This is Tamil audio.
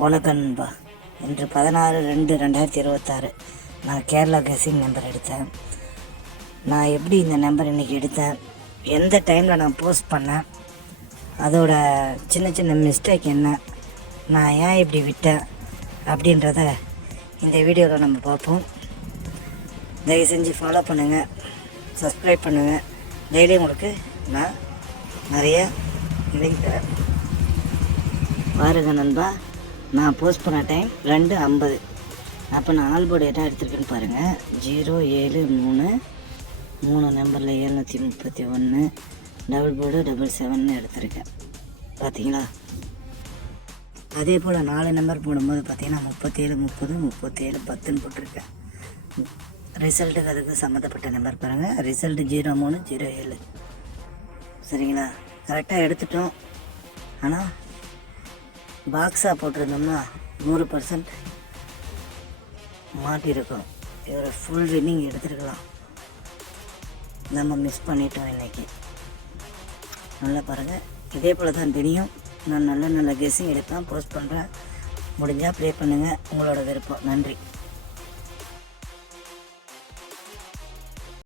வணக்கம் நண்பா. இன்று 16/2/2026 நான் கேரளா கெஸ்ஸிங் நம்பர் எடுத்தேன். நான் எப்படி இந்த நம்பர் இன்றைக்கி எடுத்தேன், எந்த டைமில் நான் போஸ்ட் பண்ணேன், அதோட சின்ன சின்ன மிஸ்டேக் என்ன, நான் ஏன் இப்படி விட்டேன் அப்படின்றத இந்த வீடியோவில் நம்ம பார்ப்போம். தயவு செஞ்சு ஃபாலோ பண்ணுங்கள், சப்ஸ்கிரைப் பண்ணுங்கள். டெய்லி உங்களுக்கு நான் நிறைய லிங்க் தரேன். பாருங்க நண்பா, நான் போஸ்ட் பண்ண டைம் 2:50. அப்போ நான் ஆல்போர்டு என்ன எடுத்திருக்கேன்னு பாருங்கள். 073 நம்பரில் 731 டபுள் போர்டு 77 எடுத்திருக்கேன். பார்த்தீங்களா? அதே போல் 4 நம்பர் போடும்போது பார்த்தீங்கன்னா 37 30 37 10 போட்டிருக்கேன். ரிசல்ட்டுக்கு அதுக்கு சம்மந்தப்பட்ட நம்பர் பாருங்கள். ரிசல்ட்டு 0307. சரிங்களா? கரெக்டாக எடுத்துட்டோம். ஆனால் பாக்ஸாக போட்டிருந்தோம்னா 100% மாட்டியிருக்கோம். இவரை ஃபுல் வின்னிங் எடுத்துருக்கலாம். நம்ம மிஸ் பண்ணிட்டோம் இன்றைக்கி. நல்லா பாருங்கள். இதே போல் தான் தெரியும். நான் நல்ல கெஸ்ஸிங் எடுப்பேன், போஸ்ட் பண்ணுறேன். முடிஞ்சால் ப்ளே பண்ணுங்கள். உங்களோட விருப்பம். நன்றி.